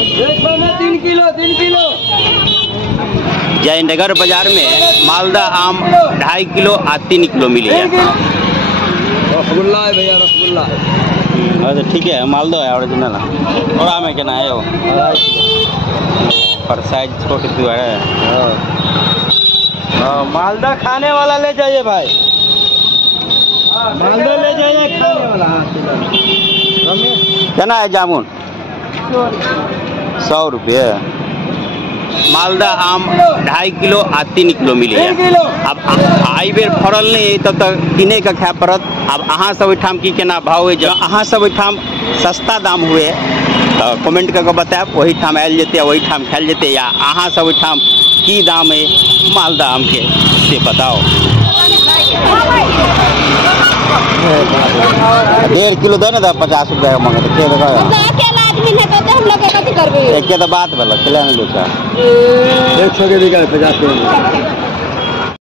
3 kilo. Jaynagar बाजार में मालदा आम 2.5 किलो आ 3 किलो मिली है। रसगुल्ला है भैया, रसगुल्ला। अच्छा ठीक है, मालदा है ओरिजिनल। और आम है क्या है वो? पर साइज छोटे तो है। मालदा खाने वाला ले जाइए भाई, मालदा ले जाइए खाने वाला। कितना है जामुन? 100 रुपये। मालदा आम 2.5 किलो आ 3 किलो मिली है। अब आई बेर फरल नहीं तब तक किने का खाए पड़त। अब अहाँ सब ओहिठाम की केना भाव है? जब अहाँ सब ओहिठाम सस्ता दाम हुए तो कमेंट करके बताएब, वही ठाम आयल जेते, वही ठाम खायल जेते, या अहाँ सब ओहिठाम की दाम है मालदा आम के से बताओ। 1.5 किलो दे ना 50 रुपया मांगे तो एक के तो बात भला खिला नहीं 100 के बिका 50 रुपया।